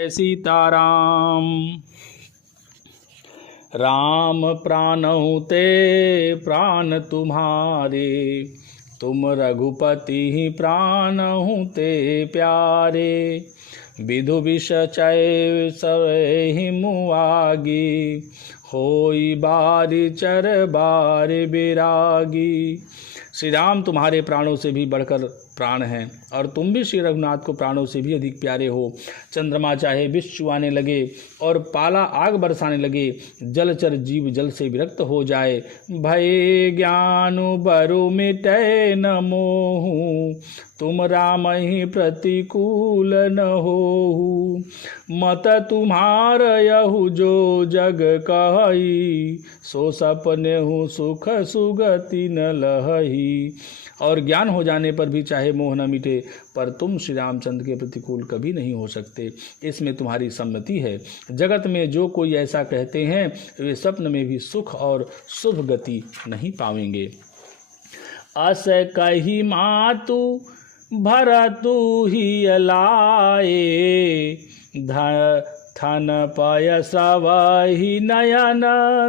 सीताराम। राम प्राणहु ते प्राण तुम्हारे, तुम रघुपति प्राणहु ते प्यारे। विधु विष चय सवहि मुआगी, होई बारि चर बार बिरागी। श्री राम तुम्हारे प्राणों से भी बढ़कर प्राण हैं और तुम भी श्री रघुनाथ को प्राणों से भी अधिक प्यारे हो। चंद्रमा चाहे विष चुआने लगे और पाला आग बरसाने लगे, जलचर जीव जल से विरक्त हो जाए। भय ज्ञानु बरु मिटै न मोहु, तुम राम ही प्रतिकूल न होहु। मत तुम्हार यहु जो जग कहई, सो सपनेहु सुख सुगति न लहई। और ज्ञान हो जाने पर भी चाहे मोह न मिटे, पर तुम श्री रामचंद्र के प्रतिकूल कभी नहीं हो सकते, इसमें तुम्हारी सम्मति है। जगत में जो कोई ऐसा कहते हैं वे स्वप्न में भी सुख और शुभ गति नहीं पावेंगे। अस कही मातु भरतु ही लाए, थन पय सवहि नयन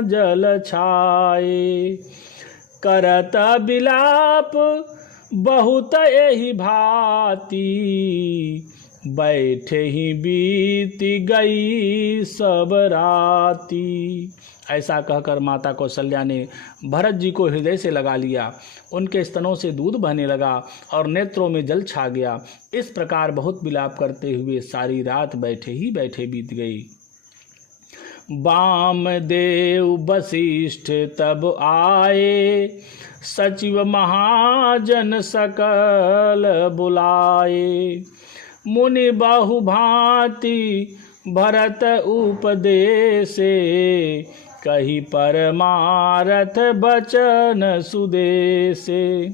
जल छाए। करत बिलाप बहुत एहि भांति, बैठे ही बीती गई सब राती। ऐसा कहकर माता कौशल्या ने भरत जी को हृदय से लगा लिया। उनके स्तनों से दूध बहने लगा और नेत्रों में जल छा गया। इस प्रकार बहुत विलाप करते हुए सारी रात बैठे ही बैठे बीत गई। वामदेव वशिष्ठ तब आए, सचिव महाजन सकल बुलाए। मुनि बहु भांति भरत उपदेशे, कही परमारथ बचन सुदेशे।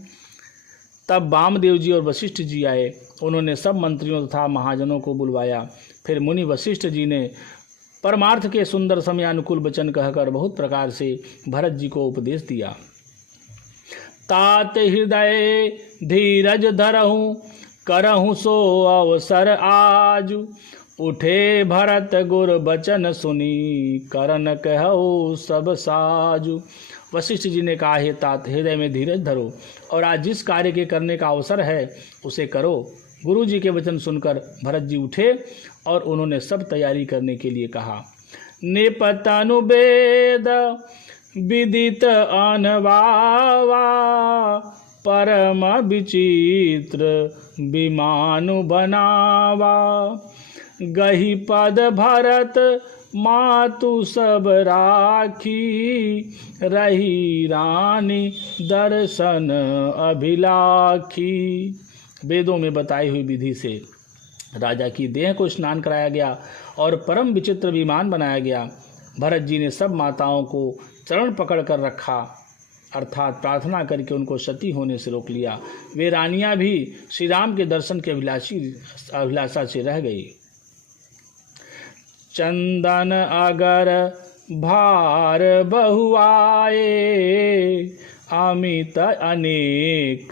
तब वामदेव जी और वशिष्ठ जी आए। उन्होंने सब मंत्रियों तथा महाजनों को बुलवाया। फिर मुनि वशिष्ठ जी ने परमार्थ के सुंदर समयानुकूल वचन कहकर बहुत प्रकार से भरत जी को उपदेश दिया। तात हृदय धीरज धरहूँ, करहूँ सो अवसर आज। उठे भरत गुर बचन सुनी, करन कहु सब साजु। वशिष्ठ जी ने कहा, हे तात, हृदय में धीरज धरो और आज जिस कार्य के करने का अवसर है उसे करो। गुरु जी के वचन सुनकर भरत जी उठे और उन्होंने सब तैयारी करने के लिए कहा। निपतनु वेद विदित अनवावा, परम विचित्र विमानु बनावा। गही पद भरत मातु सब राखी, रही रानी दर्शन अभिलाखी। वेदों में बताई हुई विधि से राजा की देह को स्नान कराया गया और परम विचित्र विमान बनाया गया। भरत जी ने सब माताओं को चरण पकड़ कर रखा, अर्थात प्रार्थना करके उनको सती होने से रोक लिया। वे रानियां भी श्री राम के दर्शन के अभिलाषा से रह गई। चंदन अगर भार बहुआए, अमित अनेक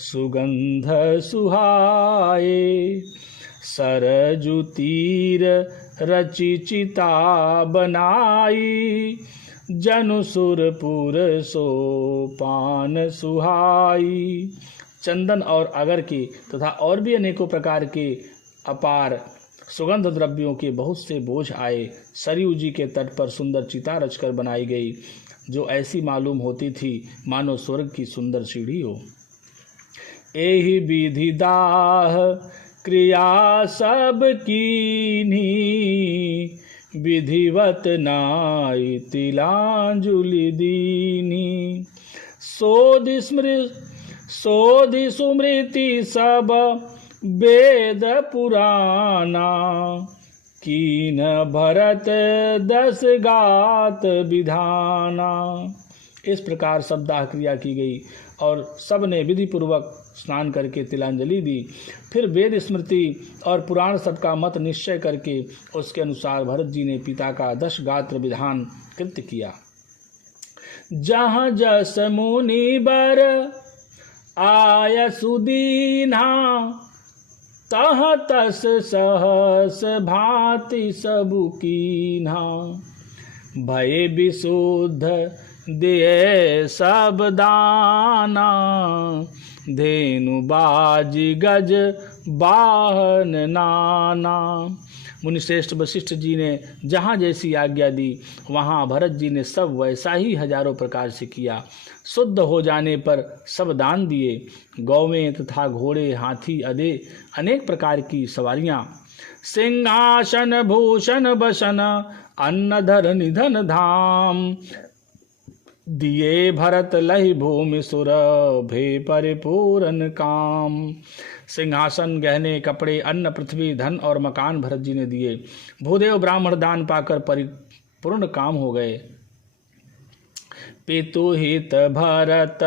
सुगंध सुहाए। सरजु तीर रचि चिता बनाई, जनु सुरपुर सो पान सुहाई। चंदन और अगर के तथा और भी अनेकों प्रकार के अपार सुगंध द्रव्यों के बहुत से बोझ आए। सरयू जी के तट पर सुंदर चिता रचकर बनाई गई, जो ऐसी मालूम होती थी मानो स्वर्ग की सुंदर सीढ़ी हो। एहि विधि दाह क्रिया सब कीन्ही, विधिवत नाई तिलांजुलि दीनी। सोधि सुमृति सब वेद पुराना, कीन भरत 10 गात विधाना। इस प्रकार शब्दाह क्रिया की गई और सब ने विधि पूर्वक स्नान करके तिलांजलि दी। फिर वेद स्मृति और पुराण सब का मत निश्चय करके उसके अनुसार भरत जी ने पिता का 10 गात्र विधान कृत्य किया। जहाँ जस मुनि बर आय सुदीना, तह तस सहस भांति सबु कीन्हा। भय विशुद्ध दिए सब दाना, धेनु बाजी गज वाहन नाना। मुनिश्रेष्ठ वशिष्ठ जी ने जहाँ जैसी आज्ञा दी वहाँ भरत जी ने सब वैसा ही हजारों प्रकार से किया। शुद्ध हो जाने पर सब दान दिए। गौवें तथा घोड़े, हाथी आदि अनेक प्रकार की सवारियाँ, सिंहासन भूषण बसन, अन्न धर निधन धाम। दिए भरत लहि भूमि सुर, भे परिपूरन काम। सिंहासन, गहने, कपड़े, अन्न, पृथ्वी, धन और मकान भरत जी ने दिए। भूदेव ब्राह्मण दान पाकर परिपूर्ण काम हो गए। पितु हित भरत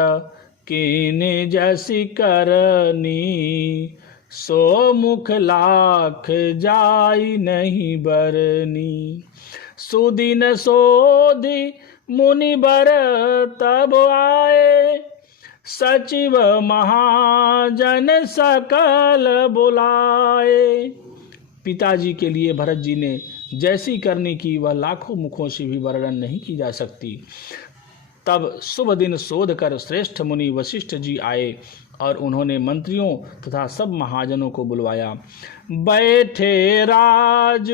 कीन्ह जसि करनी, सो मुख लाख जाई नहीं बरनी। सुदिन सोधि मुनि बर तब आए, सचिव महाजन सकल बुलाए। पिताजी के लिए भरत जी ने जैसी करनी की वह लाखों मुखों से भी वर्णन नहीं की जा सकती। तब शुभ दिन शोध कर श्रेष्ठ मुनि वशिष्ठ जी आए और उन्होंने मंत्रियों तथा सब महाजनों को बुलवाया। बैठे राज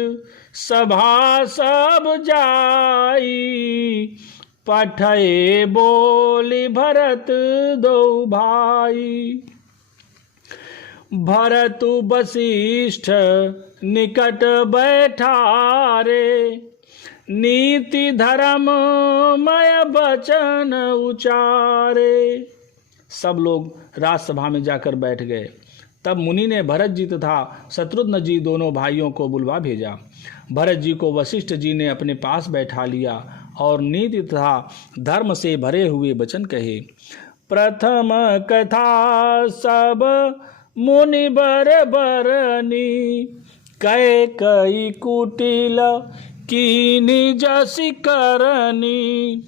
सभा सब जाई, पठये बोली भरत दो भाई। भरतु वशिष्ठ निकट बैठारे, नीति धर्म मय वचन उचारे। सब लोग राजसभा में जाकर बैठ गए। तब मुनि ने भरत जी तथा शत्रुघ्न जी दोनों भाइयों को बुलवा भेजा। भरत जी को वशिष्ठ जी ने अपने पास बैठा लिया और नीति तथा धर्म से भरे हुए वचन कहे। प्रथम कथा सब मुनि बर बरनी, कै कई कुटिल कीन्ह जसि करनी।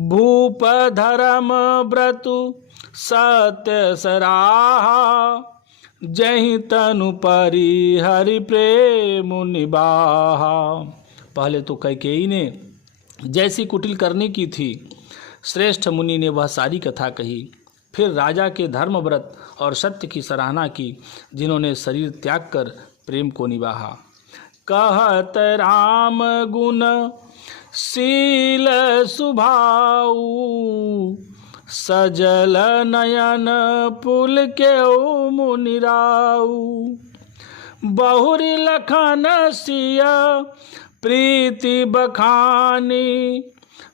भूप धर्म व्रतु सत्य सराहा, जहि तनु परि हरि प्रेम निबाहा। पहले तो कैकेयी ने जैसी कुटिल करने की थी, श्रेष्ठ मुनि ने वह सारी कथा कही। फिर राजा के धर्म व्रत और सत्य की सराहना की, जिन्होंने शरीर त्याग कर प्रेम को निभाहा। कहत राम गुण शील सुभाऊ, सजल नयन पुल के मुनिराऊ। बहुरी लखन सिया प्रीति बखानी,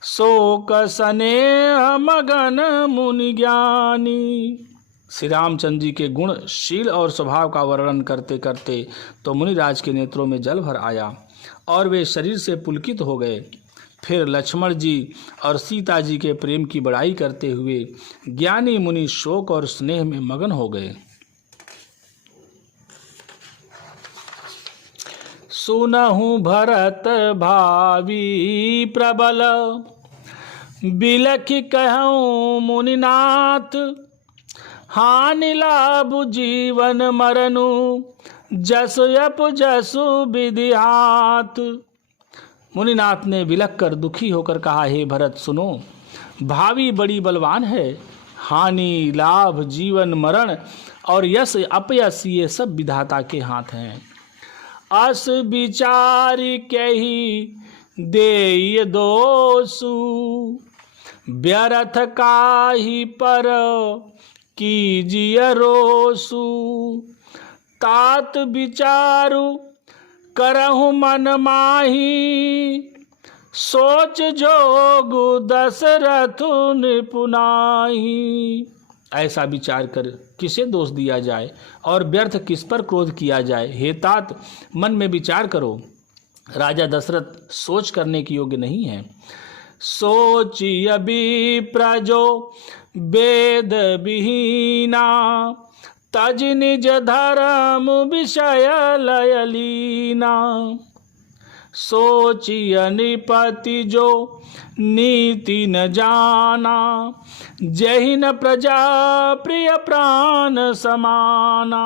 शोक स्नेह मगन मुनि ज्ञानी। श्री रामचंद्र जी के गुण, शील और स्वभाव का वर्णन करते करते तो मुनिराज के नेत्रों में जल भर आया और वे शरीर से पुलकित हो गए। फिर लक्ष्मण जी और सीता जी के प्रेम की बड़ाई करते हुए ज्ञानी मुनि शोक और स्नेह में मगन हो गए। सुनहु भरत भावी प्रबल, बिलखि कहूँ मुनिनाथ। हानि लाभ जीवन मरनु, जसु यप जसु विधिहात। मुनिनाथ ने विलख कर दुखी होकर कहा, हे भरत सुनो, भावी बड़ी बलवान है। हानि लाभ जीवन मरण और यश अपयश ये सब विधाता के हाथ हैं। अस विचारी कही देय दोषु, व्यर्थ काहि पर कीजिए रोसु। तात विचारु करहु मन माही, सोच जोग दशरथ निपुनाही। ऐसा विचार कर किसे दोष दिया जाए और व्यर्थ किस पर क्रोध किया जाए। हे तात, मन में विचार करो, राजा दशरथ सोच करने की योग्य नहीं है। सोची अभी प्रजो वेद विहीना, तज निज धर्म विषय लयलीना। सोचिय निपति जो नीति न जाना, जहि न प्रजा प्रिय प्राण समाना।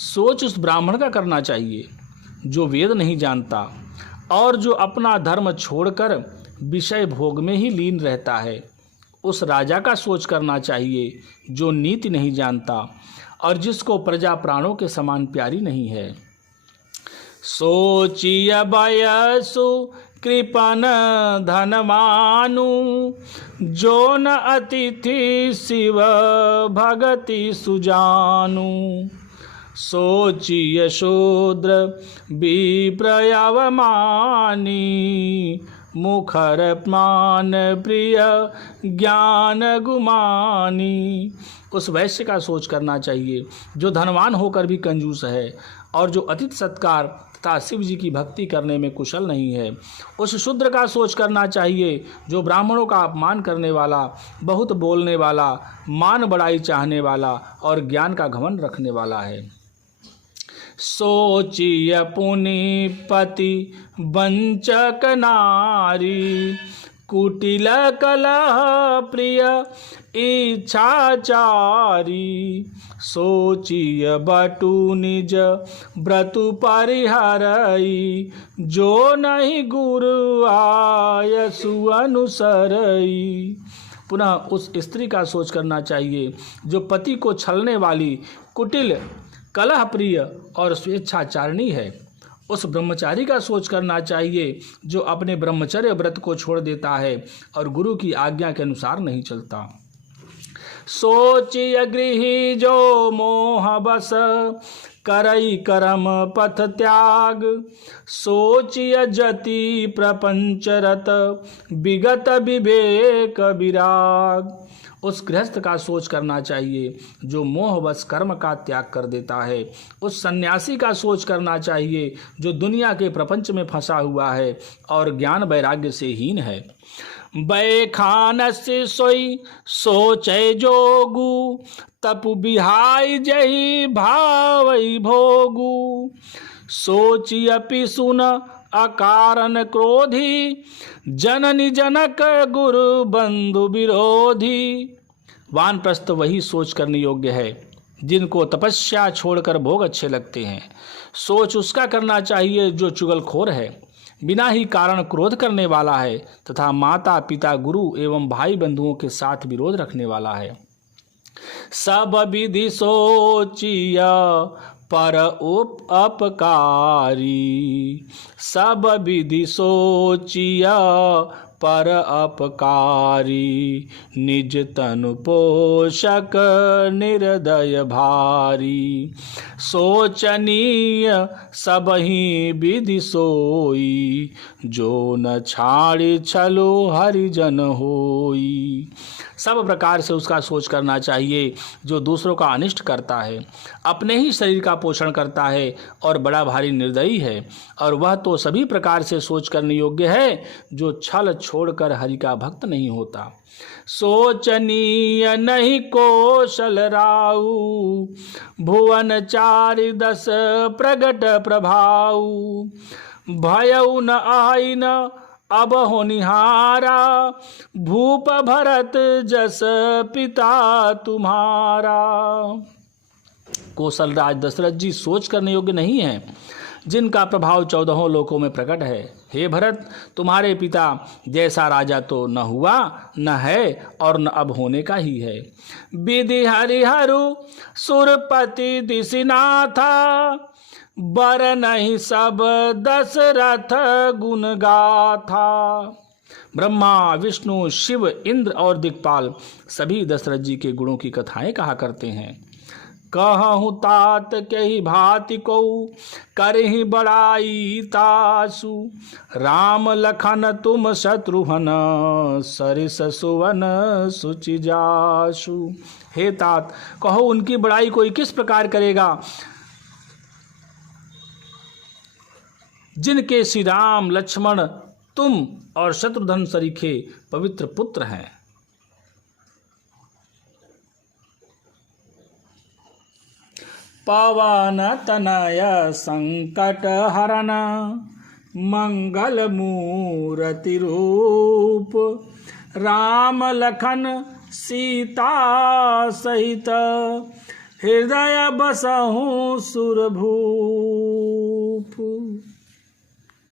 सोच उस ब्राह्मण का करना चाहिए जो वेद नहीं जानता और जो अपना धर्म छोड़कर विषय भोग में ही लीन रहता है। उस राजा का सोच करना चाहिए जो नीति नहीं जानता और जिसको प्रजा प्राणों के समान प्यारी नहीं है। सोचिय बयसु कृपन धनवानु, जो न अतिथि शिव भगति सुजानु। सोचिय शूद्र विप्रयवमानी, मुखर मान प्रिय ज्ञान गुमानी। उस वैश्य का सोच करना चाहिए जो धनवान होकर भी कंजूस है और जो अतिथि सत्कार तथा शिव जी की भक्ति करने में कुशल नहीं है। उस शूद्र का सोच करना चाहिए जो ब्राह्मणों का अपमान करने वाला, बहुत बोलने वाला, मान बढ़ाई चाहने वाला और ज्ञान का घमंड रखने वाला है। सोचिय पुनि पति वंचक नारी, कुटिल कलह प्रिय इच्छाचारी। सोचिय बटु निज व्रतु परिहरई, जो नहीं गुरु आयसु अनुसरई। पुनः उस स्त्री का सोच करना चाहिए जो पति को छलने वाली, कुटिल, कलह प्रिय और स्वेच्छाचारिणी है। उस ब्रह्मचारी का सोच करना चाहिए जो अपने ब्रह्मचर्य व्रत को छोड़ देता है और गुरु की आज्ञा के अनुसार नहीं चलता। सोचिय गृही जो मोह बस, करई कर्म पथ त्याग। सोचिय जति प्रपंच रत, विगत विवेक विराग। उस गृहस्थ का सोच करना चाहिए जो मोहवश कर्म का त्याग कर देता है। उस सन्यासी का सोच करना चाहिए जो दुनिया के प्रपंच में फंसा हुआ है और ज्ञान वैराग्य से हीन है। बैखानस्य सोई सोचै जोगु, तपु बिहाई जहि भावई भोगु। सोचि अपि सुन अकारण क्रोधी, जननी जनक गुरु बंधु विरोधी। वानप्रस्थ वही सोच करने योग्य है जिनको तपस्या छोड़कर भोग अच्छे लगते हैं। सोच उसका करना चाहिए जो चुगलखोर है, बिना ही कारण क्रोध करने वाला है तथा माता पिता गुरु एवं भाई बंधुओं के साथ विरोध रखने वाला है। सब विधि सोचिया पर अपकारी, सब विधि सोचिया पर अपकारी। निज तनु पोषक निर्दय भारी, सोचनीय सबहि विधि सोई। जो न छाड़ी छलो हरिजन होई। सब प्रकार से उसका सोच करना चाहिए जो दूसरों का अनिष्ट करता है, अपने ही शरीर का पोषण करता है और बड़ा भारी निर्दयी है। और वह तो सभी प्रकार से सोच करने योग्य है जो छल छोड़कर हरि का भक्त नहीं होता। सोचनीय नहीं कौशल राऊ, भुवन चारि दस प्रगट प्रभाऊ। भयउ न आई न अब होनिहारा, भूप भरत जस पिता तुम्हारा। कौशल राज दशरथ जी सोच करने योग्य नहीं है, जिनका प्रभाव 14 लोकों में प्रकट है। हे भरत, तुम्हारे पिता जैसा राजा तो न हुआ, न है और न अब होने का ही है। विधि हरिहरु सुरपति दिशिनाथा, बर नहीं सब दशरथ गुण गाथा। ब्रह्मा, विष्णु, शिव, इंद्र और दिक्पाल सभी दशरथ जी के गुणों की कथाएं कहा करते हैं। कहूँ तात कही भांति को, करहि बड़ाई तासु। राम लखन तुम शत्रुघ्न, सरिस सुवन सुचि जासु। हे तात, कहो उनकी बड़ाई कोई किस प्रकार करेगा, जिनके श्री राम, लक्ष्मण, तुम और शत्रुघ्न सरीखे पवित्र पुत्र हैं। पवन तनय संकट हरन, मंगल मूर्ति रूप। राम लखन सीता सहित, हृदय बसहु सुरभूप।